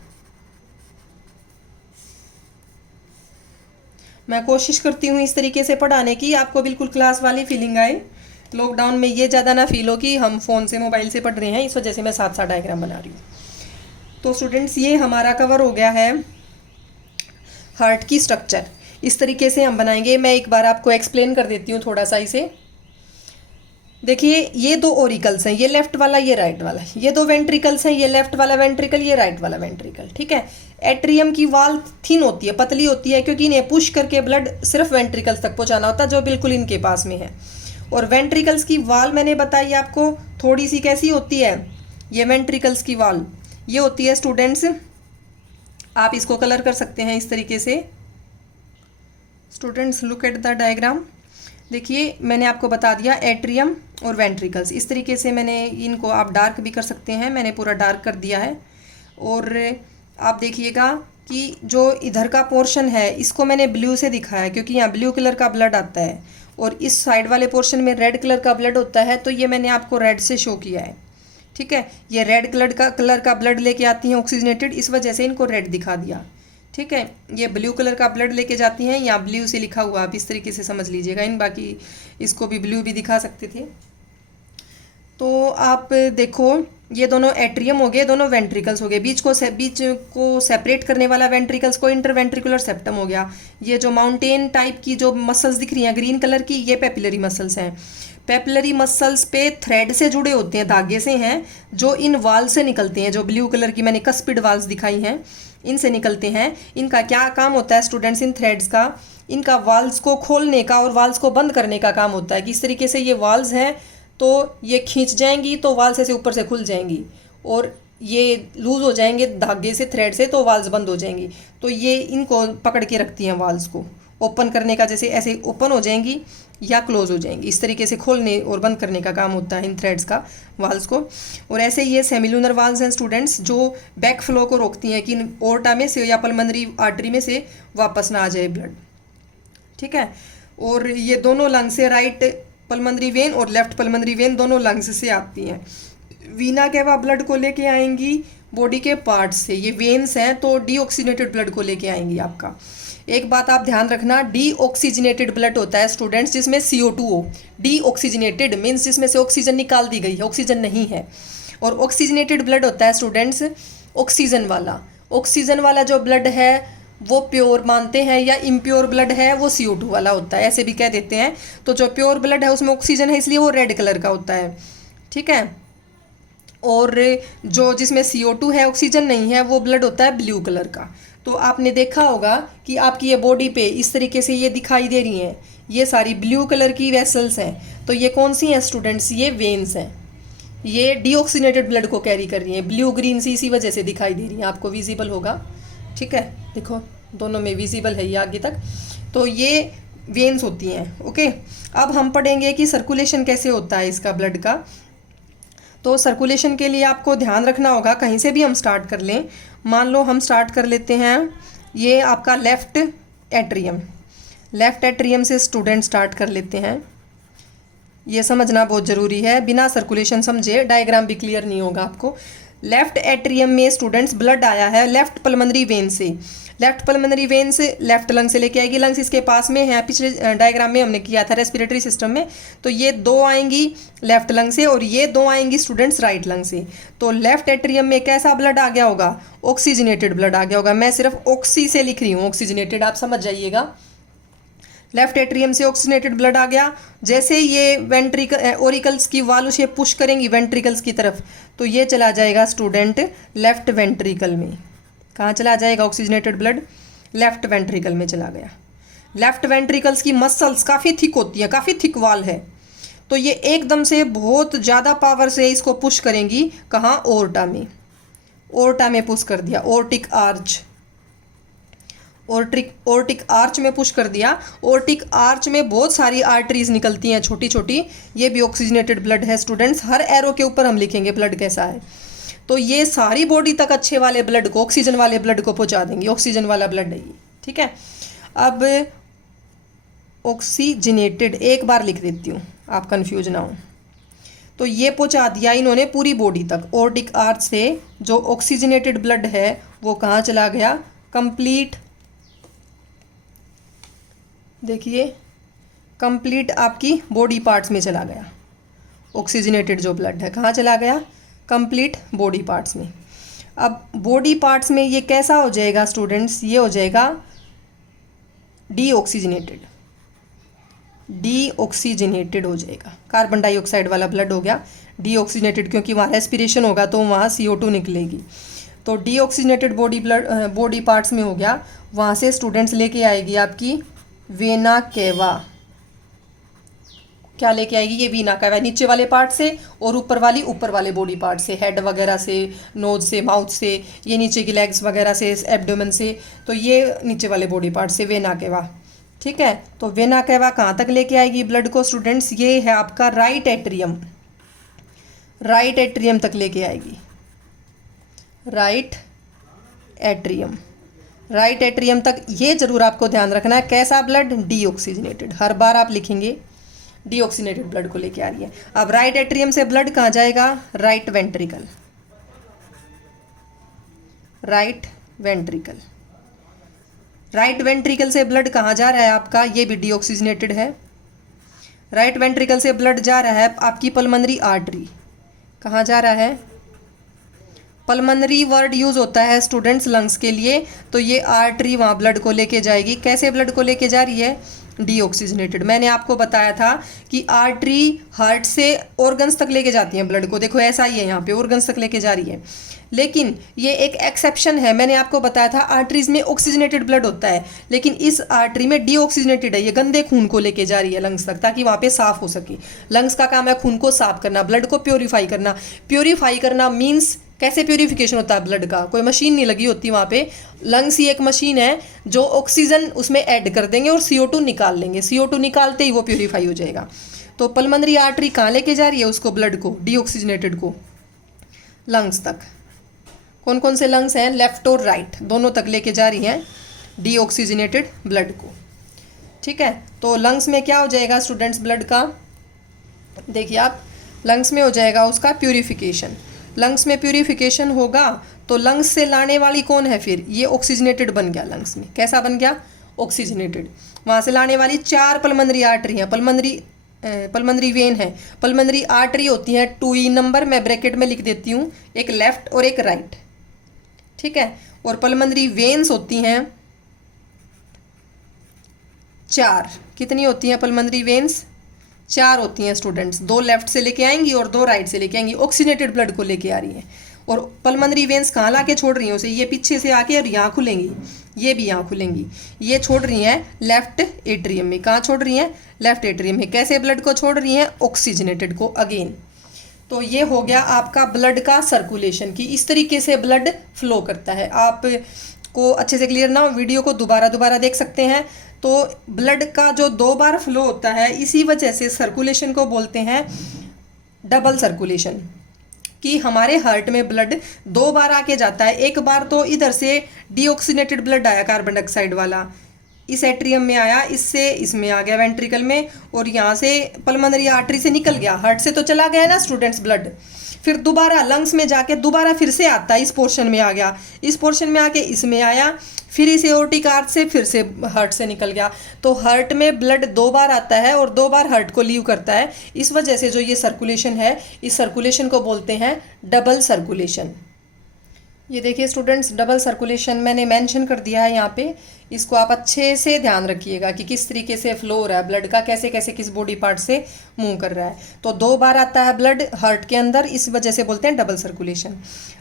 मैं कोशिश करती हूँ इस तरीके से पढ़ाने की आपको बिल्कुल क्लास वाली फीलिंग आए। लॉकडाउन में ये ज़्यादा ना फील हो कि हम फ़ोन से, मोबाइल से पढ़ रहे हैं, इस वजह से मैं साथ साथ डायग्राम बना रही हूँ। तो स्टूडेंट्स ये हमारा कवर हो गया है हार्ट की स्ट्रक्चर। इस तरीके से हम बनाएंगे। मैं एक बार आपको एक्सप्लेन कर देती हूँ थोड़ा सा इसे। देखिए, ये दो ओरिकल्स हैं, ये लेफ्ट वाला, ये राइट वाला। ये दो वेंट्रिकल्स हैं, ये लेफ्ट वाला वेंट्रिकल, ये राइट वाला वेंट्रिकल, ठीक है। एट्रियम की वाल थिन होती है, पतली होती है, क्योंकि इन्हें पुश करके ब्लड सिर्फ वेंट्रिकल्स तक पहुंचाना होता है, जो बिल्कुल इनके पास में है। और वेंट्रिकल्स की वाल मैंने बताई आपको थोड़ी सी कैसी होती है। ये वेंट्रिकल्स की वाल ये होती है स्टूडेंट्स, आप इसको कलर कर सकते हैं इस तरीके से। Students look at the diagram. देखिए, मैंने आपको बता दिया एट्रियम और वेंट्रिकल्स। इस तरीके से मैंने इनको, आप डार्क भी कर सकते हैं, मैंने पूरा डार्क कर दिया है। और आप देखिएगा कि जो इधर का पोर्शन है इसको मैंने ब्लू से दिखाया, क्योंकि यहाँ ब्लू कलर का ब्लड आता है, और इस साइड वाले पोर्शन में रेड कलर का ब्लड होता है, तो ये मैंने आपको रेड से शो किया है, ठीक है। ये रेड कलर का ब्लड लेके आती हैं ऑक्सीजनेटेड, इस वजह से इनको रेड दिखा दिया, ठीक है। ये ब्लू कलर का ब्लड लेके जाती हैं, यहाँ ब्लू से लिखा हुआ, आप इस तरीके से समझ लीजिएगा। इन बाकी इसको भी ब्लू भी दिखा सकते थे। तो आप देखो, ये दोनों एट्रियम हो गए, दोनों वेंट्रिकल्स हो गए। बीच को सेपरेट करने वाला वेंट्रिकल्स को इंटरवेंट्रिकुलर सेप्टम हो गया। ये जो माउंटेन टाइप की जो मसल्स दिख रही हैं ग्रीन कलर की, ये पेपिलरी मसल्स हैं। पेपिलरी मसल्स पे थ्रेड से जुड़े होते हैं, धागे से हैं, जो इन वाल से निकलते हैं। जो ब्लू कलर की मैंने कस्पिड वाल्स दिखाई हैं, इनसे निकलते हैं। इनका क्या काम होता है स्टूडेंट्स, इन थ्रेड्स का, इनका वाल्स को खोलने का और वाल्स को बंद करने का काम होता है। कि इस तरीके से ये वाल्स हैं, तो ये खींच जाएंगी तो वाल्स ऐसे ऊपर से खुल जाएंगी, और ये लूज़ हो जाएंगे धागे से, थ्रेड से, तो वाल्स बंद हो जाएंगी। तो ये इनको पकड़ के रखती हैं वाल्स को, ओपन करने का, जैसे ऐसे ओपन हो जाएंगी या क्लोज हो जाएंगी, इस तरीके से खोलने और बंद करने का काम होता है इन थ्रेड्स का, वाल्स को। और ऐसे ये सेमिल्यूनर वाल्स हैं स्टूडेंट्स, जो बैक फ्लो को रोकती हैं कि ओर्टा में से या पल्मोनरी आर्टरी में से वापस ना आ जाए ब्लड, ठीक है। और ये दोनों लंग्स से, राइट पल्मोनरी वेन और लेफ्ट पल्मोनरी वेन, दोनों लंग्स से आती हैं। वीना कैवा ब्लड को लेके आएंगी बॉडी के पार्ट से, ये वेन्स हैं, तो डीऑक्सीजनेटेड ब्लड को लेके आएंगी आपका। एक बात आप ध्यान रखना, डीऑक्सीजनेटेड ब्लड होता है स्टूडेंट्स जिसमें CO2 हो। डीऑक्सीजनेटेड मीन्स जिसमें से ऑक्सीजन निकाल दी गई है, ऑक्सीजन नहीं है। और ऑक्सीजनेटेड ब्लड होता है स्टूडेंट्स ऑक्सीजन वाला। ऑक्सीजन वाला जो ब्लड है वो प्योर मानते हैं, या इम्प्योर ब्लड है वो CO2 वाला होता है, ऐसे भी कह देते हैं। तो जो प्योर ब्लड है उसमें ऑक्सीजन है, इसलिए वो रेड कलर का होता है, ठीक है। और जो जिसमें CO2 है, ऑक्सीजन नहीं है, वो ब्लड होता है ब्लू कलर का। तो आपने देखा होगा कि आपकी ये बॉडी पे इस तरीके से ये दिखाई दे रही हैं, ये सारी ब्लू कलर की वेसल्स हैं। तो ये कौन सी हैं स्टूडेंट्स, ये वेन्स हैं। ये डीऑक्सीजनेटेड ब्लड को कैरी कर रही हैं, ब्लू ग्रीन सी इसी वजह से दिखाई दे रही हैं, आपको विजिबल होगा, ठीक है। देखो दोनों में विजिबल है ये आगे तक। तो ये वेन्स होती हैं। ओके, अब हम पढ़ेंगे कि सर्कुलेशन कैसे होता है इसका ब्लड का। तो सर्कुलेशन के लिए आपको ध्यान रखना होगा, कहीं से भी हम स्टार्ट कर लें। मान लो हम स्टार्ट कर लेते हैं, ये आपका लेफ्ट एट्रियम, लेफ्ट एट्रियम से स्टूडेंट स्टार्ट कर लेते हैं। ये समझना बहुत ज़रूरी है, बिना सर्कुलेशन समझे डायग्राम भी क्लियर नहीं होगा आपको। लेफ्ट एट्रियम में स्टूडेंट्स ब्लड आया है लेफ्ट पल्मोनरी वेन से, लेफ्ट पल्मोनरी वेन से लेफ्ट लंग से लेके आएगी, लंग्स इसके पास में है, पिछले डायग्राम में हमने किया था रेस्पिरेटरी सिस्टम में। तो ये दो आएंगी लेफ्ट लंग से और ये दो आएंगी स्टूडेंट्स राइट लंग से। तो लेफ्ट एट्रियम में कैसा ब्लड आ गया होगा? ऑक्सीजनेटेड ब्लड आ गया होगा। मैं सिर्फ ऑक्सी से लिख रही हूँ, ऑक्सीजनेटेड आप समझ जाइएगा। लेफ्ट एट्रियम से ऑक्सीजनेटेड ब्लड आ गया। जैसे ये वेंट्रिकल ओरिकल्स की वाल उसे पुश करेंगी वेंट्रिकल्स की तरफ, तो ये चला जाएगा स्टूडेंट लेफ्ट वेंट्रिकल में। कहाँ चला जाएगा ऑक्सीजनेटेड ब्लड? लेफ्ट वेंट्रिकल में चला गया। लेफ्ट वेंट्रिकल्स की मसल्स काफ़ी थिक होती हैं, काफ़ी थिक वाल है, तो ये एकदम से बहुत ज़्यादा पावर से इसको पुश करेंगी। कहाँ? ओर्टा में, ओर्टा में पुश कर दिया। ओर्टिक आर्च, ओर्टिक आर्च में पुश कर दिया। ओर्टिक आर्च में बहुत सारी आर्टरीज निकलती हैं छोटी छोटी, ये भी ऑक्सीजनेटेड ब्लड है स्टूडेंट्स। हर एरो के ऊपर हम लिखेंगे ब्लड कैसा है। तो ये सारी बॉडी तक अच्छे वाले ब्लड को, ऑक्सीजन वाले ब्लड को पहुंचा देंगी। ऑक्सीजन वाला ब्लड है ये, ठीक है। अब ऑक्सीजनेटेड एक बार लिख देती हूँ, आप कंफ्यूज ना हो। तो ये पहुंचा दिया इन्होंने पूरी बॉडी तक। ओर्टिक आर्च से जो ऑक्सीजनेटेड ब्लड है वो कहाँ चला गया? कंप्लीट, देखिए कंप्लीट आपकी बॉडी पार्ट्स में चला गया। ऑक्सीजनेटेड जो ब्लड है कहाँ चला गया? कंप्लीट बॉडी पार्ट्स में। अब बॉडी पार्ट्स में ये कैसा हो जाएगा स्टूडेंट्स? ये हो जाएगा डीऑक्सीजनेटेड, डीऑक्सीजनेटेड हो जाएगा। कार्बन डाइऑक्साइड वाला ब्लड हो गया डीऑक्सीजनेटेड, क्योंकि वहाँ रेस्पिरेशन होगा तो वहाँ CO2 निकलेगी। तो डीऑक्सीजनेटेड बॉडी पार्ट्स में हो गया। वहाँ से स्टूडेंट्स लेके आएगी आपकी वेना केवा। क्या लेके आएगी? ये वीना केवा, नीचे वाले पार्ट से और ऊपर वाले बॉडी पार्ट से, हेड वगैरह से, नोज से, माउथ से, ये नीचे की लेग्स वगैरह से, एब्डोमेन से, तो ये नीचे वाले बॉडी पार्ट से वेना केवा, ठीक है। तो वेना केवा कहाँ तक लेके आएगी ब्लड को स्टूडेंट्स? ये है आपका राइट एट्रियम, राइट एट्रियम तक लेके आएगी। राइट एट्रियम, राइट एट्रियम तक। ये जरूर आपको ध्यान रखना है, कैसा ब्लड? डीऑक्सीजनेटेड। हर बार आप लिखेंगे डीऑक्सीजनेटेड ब्लड को लेके आ रही है। अब राइट एट्रियम से ब्लड कहाँ जाएगा? Right ventricle, right ventricle. Right ventricle से ब्लड कहाँ जा रहा है आपका? ये भी डीऑक्सीजनेटेड है। राइट वेंट्रिकल से ब्लड जा रहा है आपकी पल्मोनरी आर्टरी। कहाँ जा रहा है? पल्मोनरी वर्ड यूज़ होता है स्टूडेंट्स लंग्स के लिए, तो ये आर्टरी वहाँ ब्लड को लेके जाएगी। कैसे ब्लड को लेके जा रही है? डीऑक्सीजनेटेड। मैंने आपको बताया था कि आर्टरी हार्ट से ऑर्गन्स तक लेके जाती हैं ब्लड को। देखो ऐसा ही है, यहाँ पे ऑर्गन्स तक लेके जा रही है। लेकिन ये एक एक्सेप्शन है, मैंने आपको बताया था आर्टरीज में ऑक्सीजनेटेड ब्लड होता है, लेकिन इस आर्टरी में डीऑक्सीजनेटेड है। ये गंदे खून को लेके जा रही है लंग्स तक, ताकि वहाँ पे साफ हो सके। लंग्स का काम है खून को साफ करना, ब्लड को प्योरीफाई करना। प्योरीफाई करना मीन्स कैसे प्योरीफिकेशन होता है ब्लड का? कोई मशीन नहीं लगी होती वहाँ पे। लंग्स ही एक मशीन है जो ऑक्सीजन उसमें ऐड कर देंगे और CO2 निकाल लेंगे। CO2 निकालते ही वो प्योरीफाई हो जाएगा। तो पल्मोनरी आर्टरी कहाँ लेके जा रही है उसको, ब्लड को, डीऑक्सीजनेटेड को? लंग्स तक। कौन कौन से लंग्स हैं? लेफ्ट और राइट दोनों तक लेके जा रही हैं डीऑक्सीजनेटेड ब्लड को, ठीक है। तो लंग्स में क्या हो जाएगा स्टूडेंट्स ब्लड का? देखिए आप, लंग्स में हो जाएगा उसका प्यूरिफिकेशन। लंग्स में प्यूरिफिकेशन होगा तो लंग्स से लाने वाली कौन है फिर? ये ऑक्सीजनेटेड बन गया लंग्स में। कैसा बन गया? ऑक्सीजनेटेड। वहाँ से लाने वाली 4 पल्मोनरी आर्टरी हैं, पल्मोनरी वेन है। पल्मोनरी आर्टरी होती हैं 2E नंबर, मैं ब्रैकेट में लिख देती हूँ, एक लेफ्ट और एक राइट, ठीक है। और पल्मोनरी वेन्स होती हैं 4। कितनी होती हैं पल्मोनरी वेन्स? 4 होती हैं स्टूडेंट्स। 2 लेफ्ट से लेके आएंगी और 2 राइट से लेके आएंगी। ऑक्सीजनेटेड ब्लड को लेके आ रही हैं। और पल्मोनरी वेन्स कहाँ ला के छोड़ रही हैं उसे? ये पीछे से आके और यहाँ खुलेंगी, ये भी यहाँ खुलेंगी। ये छोड़ रही हैं लेफ्ट एट्रियम में। कहाँ छोड़ रही हैं? लेफ्ट एट्रियम में। कैसे ब्लड को छोड़ रही हैं? ऑक्सीजनेटेड को अगेन। तो ये हो गया आपका ब्लड का सर्कुलेशन की इस तरीके से ब्लड फ्लो करता है। आप को अच्छे से क्लियर ना हो, वीडियो को दोबारा दोबारा देख सकते हैं। तो ब्लड का जो 2 बार फ्लो होता है, इसी वजह से सर्कुलेशन को बोलते हैं डबल सर्कुलेशन, कि हमारे हार्ट में ब्लड 2 बार आके जाता है। एक बार तो इधर से डीऑक्सीनेटेड ब्लड आया कार्बन डाइऑक्साइड वाला, इस एट्रियम में आया, इससे इसमें आ गया वेंट्रिकल में, और यहाँ से पल्मोनरी आर्टरी से निकल गया, हार्ट से तो चला गया ना स्टूडेंट्स ब्लड, फिर दोबारा लंग्स में जाके दोबारा फिर से आता है, इस पोर्शन में आ गया, इस पोर्शन में आके इसमें आया, फिर इस एओर्टिक आर्च से फिर से हार्ट से निकल गया। तो हार्ट में ब्लड 2 बार आता है और 2 बार हार्ट को लीव करता है। इस वजह से जो ये सर्कुलेशन है, इस सर्कुलेशन को बोलते हैं डबल सर्कुलेशन। ये देखिए स्टूडेंट्स, डबल सर्कुलेशन मैंने मेंशन कर दिया है यहाँ पे, इसको आप अच्छे से ध्यान रखिएगा कि किस तरीके से फ्लो हो रहा है ब्लड का, कैसे कैसे किस बॉडी पार्ट से मूव कर रहा है। तो 2 बार आता है ब्लड हार्ट के अंदर, इस वजह से बोलते हैं डबल सर्कुलेशन।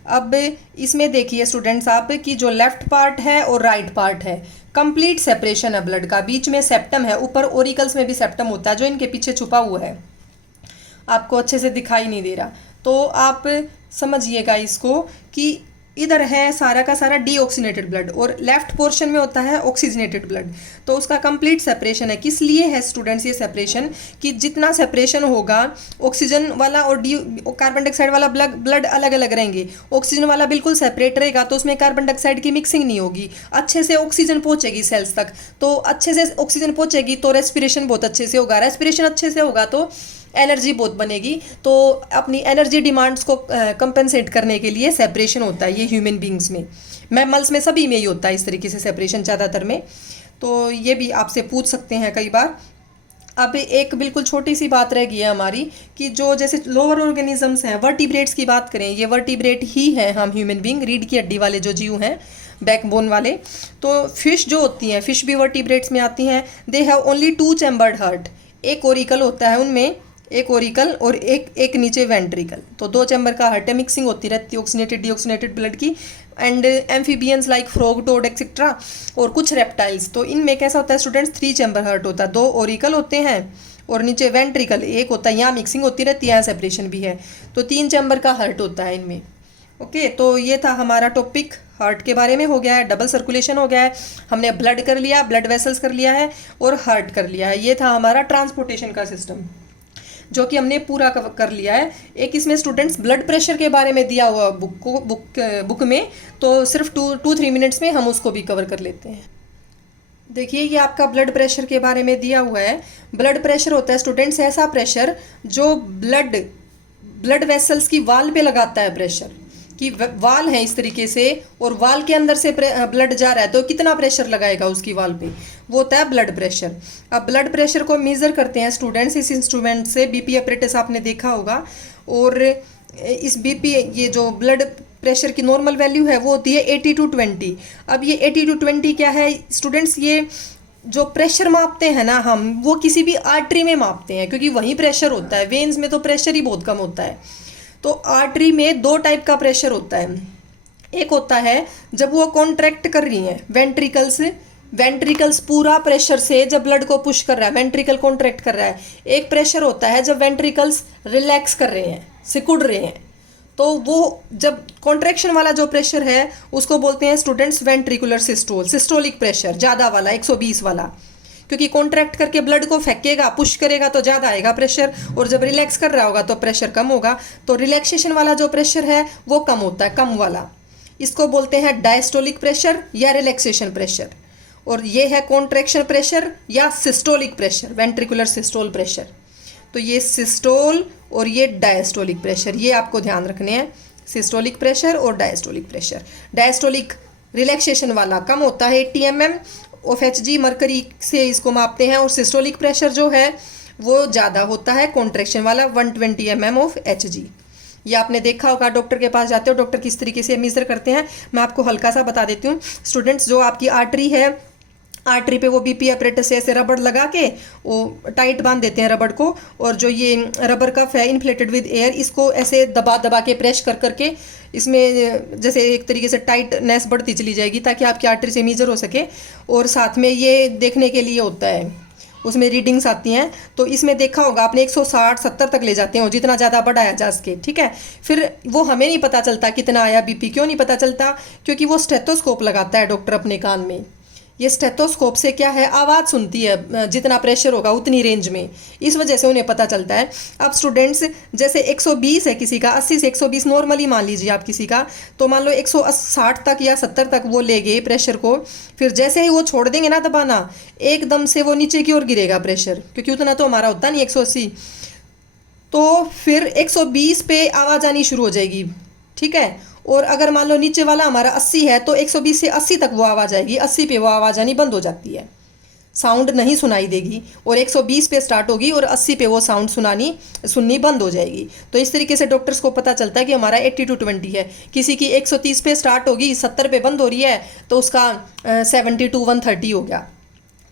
अब इसमें देखिए स्टूडेंट्स आप कि जो लेफ्ट पार्ट है और राइट पार्ट है, कंप्लीट सेपरेशन है ब्लड का, बीच में सेप्टम है, ऊपर ओरिकल्स में भी सेप्टम होता है जो इनके पीछे छुपा हुआ है, आपको अच्छे से दिखाई नहीं दे रहा। तो आप समझिएगा इसको कि इधर है सारा का सारा डीऑक्सीनेटेड ब्लड और लेफ्ट पोर्शन में होता है ऑक्सीजनेटेड ब्लड। तो उसका कंप्लीट सेपरेशन है। किस लिए है स्टूडेंट्स ये सेपरेशन, कि जितना सेपरेशन होगा ऑक्सीजन वाला और कार्बन डाइऑक्साइड वाला ब्लड अलग अलग रहेंगे, ऑक्सीजन वाला बिल्कुल सेपरेट रहेगा, तो उसमें कार्बन डाइऑक्साइड की मिक्सिंग नहीं होगी, अच्छे से ऑक्सीजन पहुंचेगी सेल्स तक। तो अच्छे से ऑक्सीजन पहुंचेगी तो रेस्पिरेशन बहुत अच्छे से होगा, रेस्पिरेशन अच्छे से होगा तो एनर्जी बहुत बनेगी। तो अपनी एनर्जी डिमांड्स को कंपेंसेट करने के लिए सेपरेशन होता है ये ह्यूमन बींग्स में, मैमल्स में सभी में ही होता है इस तरीके से सेपरेशन ज़्यादातर में। तो ये भी आपसे पूछ सकते हैं कई बार। अब एक बिल्कुल छोटी सी बात रह गई है हमारी कि जो जैसे लोअर ऑर्गेनिजम्स हैं, वर्टिब्रेट्स की बात करें, ये वर्टिब्रेट ही हैं हम ह्यूमन बींग, रीढ़ की हड्डी वाले जो जीव हैं, बैकबोन वाले। तो फिश जो होती हैं, फिश भी वर्टिब्रेट्स में आती हैं। They have only 2 chambered heart, एक ओरिकल होता है उनमें, एक ओरिकल और एक नीचे वेंट्रिकल। तो 2 चैम्बर का हार्ट है, मिक्सिंग होती रहती है ऑक्सीनेटेड डीऑक्सीनेटेड ब्लड की। And amphibians like frog, toad etcetera और कुछ रेप्टाइल्स, तो इनमें कैसा होता है स्टूडेंट्स, 3 चैम्बर हार्ट होता है, 2 ओरिकल होते हैं और नीचे वेंट्रिकल एक होता है, यहाँ मिक्सिंग होती रहती है, यहाँ सेपरेशन भी है। तो 3 चैम्बर का हार्ट होता है इनमें। ओके, तो ये था हमारा टॉपिक, हार्ट के बारे में हो गया है, डबल सर्कुलेशन हो गया है, हमने ब्लड कर लिया, ब्लड वेसल्स कर लिया है और हार्ट कर लिया है। ये था हमारा ट्रांसपोर्टेशन का सिस्टम जो कि हमने पूरा कर लिया है। एक इसमें स्टूडेंट्स ब्लड प्रेशर के बारे में दिया हुआ बुक में, तो सिर्फ 2-3 मिनट्स में हम उसको भी कवर कर लेते हैं। देखिए ये आपका ब्लड प्रेशर के बारे में दिया हुआ है। ब्लड प्रेशर होता है स्टूडेंट्स ऐसा प्रेशर जो ब्लड वेसल्स की वाल पे लगाता है प्रेशर, कि वाल है इस तरीके से और वाल के अंदर से ब्लड जा रहा है तो कितना प्रेशर लगाएगा उसकी वाल पे, वो होता है ब्लड प्रेशर। अब ब्लड प्रेशर को मेज़र करते हैं स्टूडेंट्स इस इंस्ट्रूमेंट से, बीपी अपरेटस आपने देखा होगा। और इस बीपी, ये जो ब्लड प्रेशर की नॉर्मल वैल्यू है वो होती है 80/20। अब ये 80/20 क्या है स्टूडेंट्स, ये जो प्रेशर मापते हैं ना हम, वो किसी भी आर्टरी में मापते हैं क्योंकि वहीं प्रेशर होता है, वेन्स में तो प्रेशर ही बहुत कम होता है। तो आर्टरी में 2 टाइप का प्रेशर होता है। एक होता है जब वो कॉन्ट्रैक्ट कर रही हैं वेंट्रिकल्स पूरा प्रेशर से जब ब्लड को पुश कर रहा है, वेंट्रिकल कॉन्ट्रैक्ट कर रहा है। एक प्रेशर होता है जब वेंट्रिकल्स रिलैक्स कर रहे हैं, सिकुड़ रहे हैं। तो वो जब कॉन्ट्रैक्शन वाला जो प्रेशर है उसको बोलते हैं students ventricular systole, systolic pressure ज़्यादा वाला 120 वाला, क्योंकि कॉन्ट्रैक्ट करके ब्लड को फेंकेगा, पुश करेगा तो ज़्यादा आएगा प्रेशर, और जब रिलैक्स कर रहा होगा तो प्रेशर कम होगा। तो रिलैक्सेशन वाला जो प्रेशर है वो कम होता है, कम वाला, इसको बोलते हैं डायस्टोलिक प्रेशर या रिलैक्सेशन प्रेशर। और ये है कॉन्ट्रैक्शन प्रेशर या systolic pressure, ventricular systole pressure. तो ये सिस्टोल और ये डायस्टोलिक प्रेशर, ये आपको ध्यान रखने हैं, सिस्टोलिक प्रेशर और डायस्टोलिक प्रेशर। डायस्टोलिक रिलैक्सेशन वाला कम होता है 80 mm ऑफ Hg, मरकरी से इसको मापते हैं। और सिस्टोलिक प्रेशर जो है वो ज़्यादा होता है, कॉन्ट्रैक्शन वाला 120 mm ऑफ Hg। ये आपने देखा होगा, डॉक्टर के पास जाते हो, डॉक्टर किस तरीके से मेजर करते हैं, मैं आपको हल्का सा बता देती हूँ स्टूडेंट्स। जो आपकी आर्टरी है, आर्टरी पे वो बीपी अपरेटस से ऐसे रबड़ लगा के वो टाइट बांध देते हैं रबड़ को, और जो ये रबर कफ है इन्फ्लेटेड विद एयर, इसको ऐसे दबा दबा के प्रेस कर करके इसमें जैसे एक तरीके से टाइटनेस बढ़ती चली जाएगी ताकि आपकी आर्टरी से मेजर हो सके। और साथ में ये देखने के लिए होता है, उसमें रीडिंग्स आती हैं। तो इसमें देखा होगा आपने 160-70 तक ले जाते हैं, जितना ज़्यादा बढ़ाया जा सके, ठीक है। फिर वो हमें नहीं पता चलता कितना आया बीपी, क्यों नहीं पता चलता? क्योंकि वो स्टेथोस्कोप लगाता है डॉक्टर अपने कान में। ये स्टेथोस्कोप से क्या है, आवाज़ सुनती है, जितना प्रेशर होगा उतनी रेंज में, इस वजह से उन्हें पता चलता है। अब स्टूडेंट्स जैसे 120 है किसी का, 80 से 120 नॉर्मली मान लीजिए आप किसी का, तो मान लो 160 तक या 70 तक वो ले गए प्रेशर को, फिर जैसे ही वो छोड़ देंगे ना दबाना, एकदम से वो नीचे की ओर गिरेगा प्रेशर, क्योंकि उतना तो हमारा होता नहीं 180। तो फिर 120 पे आवाज़ आनी शुरू हो जाएगी, ठीक है। और अगर मान लो नीचे वाला हमारा 80 है तो 120 से 80 तक वो आवाज़ आएगी, 80 पे वो आवाज़ आनी बंद हो जाती है, साउंड नहीं सुनाई देगी। और 120 पे स्टार्ट होगी और 80 पे वो साउंड सुननी बंद हो जाएगी। तो इस तरीके से डॉक्टर्स को पता चलता है कि हमारा 80 to 20 है। किसी की 130 पे स्टार्ट होगी, 70 पे बंद हो रही है, तो उसका 70 to 130 हो गया।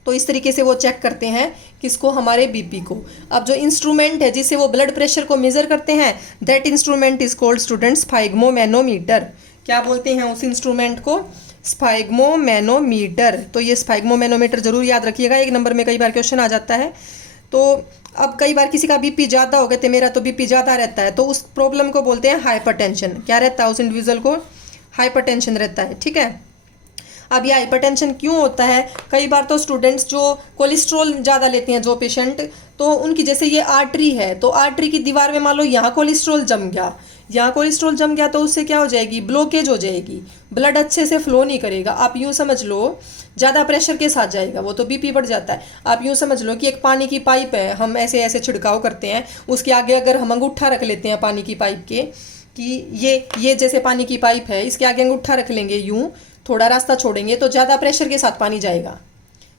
तो इस तरीके से वो चेक करते हैं किसको, हमारे बीपी को। अब जो इंस्ट्रूमेंट है जिससे वो ब्लड प्रेशर को मेज़र करते हैं, that instrument is called students स्फाइग्मोमैनोमीटर। क्या बोलते हैं उस इंस्ट्रूमेंट को? स्फाइग्मोमैनोमीटर। तो ये स्फाइग्मोमैनोमीटर जरूर याद रखिएगा, 1 नंबर में कई बार क्वेश्चन आ जाता है। तो अब कई बार किसी का बीपी ज़्यादा हो गया, तो मेरा तो बीपी ज़्यादा रहता है, तो उस प्रॉब्लम को बोलते हैं हाइपरटेंशन। क्या रहता है उस इंडिविजुअल को? हाइपरटेंशन रहता है, ठीक है। अब ये हाइपरटेंशन क्यों होता है? कई बार तो स्टूडेंट्स जो कोलेस्ट्रॉल ज़्यादा लेते हैं जो पेशेंट, तो उनकी जैसे ये आर्टरी है, तो आर्टरी की दीवार में मान लो यहाँ कोलेस्ट्रॉल जम गया, यहाँ कोलेस्ट्रॉल जम गया, तो उससे क्या हो जाएगी, ब्लॉकेज हो जाएगी, ब्लड अच्छे से फ्लो नहीं करेगा। आप यूँ समझ लो ज़्यादा प्रेशर के साथ जाएगा वो, तो बीपी बढ़ जाता है। आप यूँ समझ लो कि एक पानी की पाइप है, हम ऐसे ऐसे छिड़काव करते हैं, उसके आगे अगर हम अंगूठा रख लेते हैं पानी की पाइप के, कि ये जैसे पानी की पाइप है, इसके आगे अंगूठा रख लेंगे, यूँ थोड़ा रास्ता छोड़ेंगे तो ज़्यादा प्रेशर के साथ पानी जाएगा,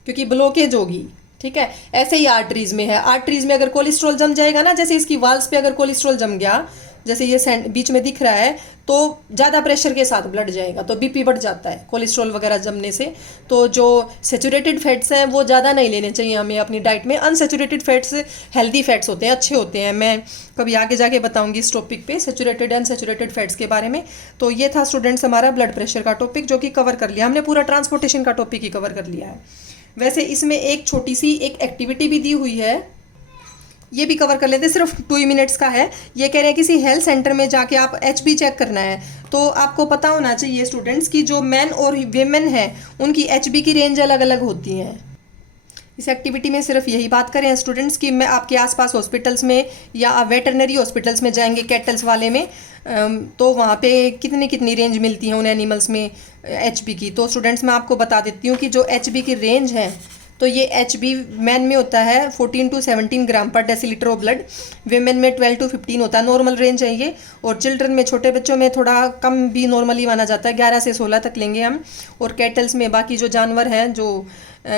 क्योंकि ब्लॉकेज होगी, ठीक है। ऐसे ही आर्टरीज में है, आर्टरीज में अगर कोलेस्ट्रॉल जम जाएगा ना, जैसे इसकी वाल्स पे अगर कोलेस्ट्रॉल जम गया, जैसे ये बीच में दिख रहा है, तो ज़्यादा प्रेशर के साथ ब्लड जाएगा, तो बीपी बढ़ जाता है कोलेस्ट्रॉल वगैरह जमने से। तो जो सेचुरेटेड फैट्स हैं वो ज़्यादा नहीं लेने चाहिए हमें अपनी डाइट में। अनसेचुरेटेड फैट्स हेल्दी फैट्स होते हैं, अच्छे होते हैं। मैं कभी आगे जाके बताऊंगी इस टॉपिक पे, सेचुरेटेड अनसेचुरेटेड फैट्स के बारे में। तो ये था स्टूडेंट्स हमारा ब्लड प्रेशर का टॉपिक, जो कि कवर कर लिया हमने, पूरा ट्रांसपोर्टेशन का टॉपिक ही कवर कर लिया है। वैसे इसमें एक छोटी सी एक एक्टिविटी भी दी हुई है, ये भी कवर कर लेते हैं, सिर्फ 2 मिनट्स का है। ये कह रहे हैं किसी हेल्थ सेंटर में जाके आप HB चेक करना है, तो आपको पता होना चाहिए स्टूडेंट्स की जो मेन और वीमेन है उनकी HB की रेंज अलग अलग होती है। इस एक्टिविटी में सिर्फ यही बात करें स्टूडेंट्स की, मैं आपके आसपास हॉस्पिटल्स में या वेटरनरी हॉस्पिटल्स में जाएंगे, कैटल्स वाले में, तो वहाँ पे कितनी कितनी रेंज मिलती है उन एनिमल्स में HB की। तो स्टूडेंट्स मैं आपको बता देती हूँ कि जो HB की रेंज है, तो ये HB मैन में होता है 14 to 17 ग्राम पर डेसीलीटर ऑफ ब्लड, वीमेन में 12 to 15 होता है, नॉर्मल रेंज है ये। और चिल्ड्रन में, छोटे बच्चों में थोड़ा कम भी नॉर्मली माना जाता है, 11 से 16 तक लेंगे हम। और कैटल्स में, बाकी जो जानवर हैं जो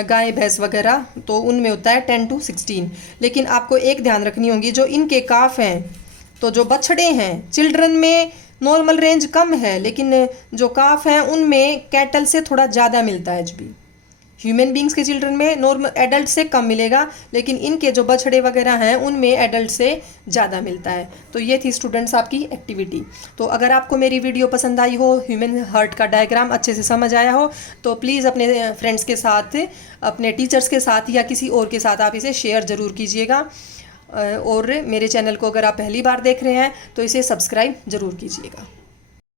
गाय भैंस वगैरह, तो उनमें होता है 10 to 16। लेकिन आपको एक ध्यान रखनी होगी, जो इनके काफ हैं, तो जो बछड़े हैं, चिल्ड्रन में नॉर्मल रेंज कम है, लेकिन जो काफ हैं उनमें कैटल से थोड़ा ज़्यादा मिलता है HB। ह्यूमन बींग्स के चिल्ड्रन में नॉर्मल एडल्ट से कम मिलेगा, लेकिन इनके जो बछड़े वगैरह हैं उनमें एडल्ट से ज़्यादा मिलता है। तो ये थी स्टूडेंट्स आपकी एक्टिविटी। तो अगर आपको मेरी वीडियो पसंद आई हो, ह्यूमन हार्ट का डायग्राम अच्छे से समझ आया हो, तो प्लीज़ अपने फ्रेंड्स के साथ, अपने टीचर्स के साथ या किसी और के साथ आप इसे शेयर ज़रूर कीजिएगा। और मेरे चैनल को अगर आप पहली बार देख रहे हैं तो इसे सब्सक्राइब ज़रूर कीजिएगा।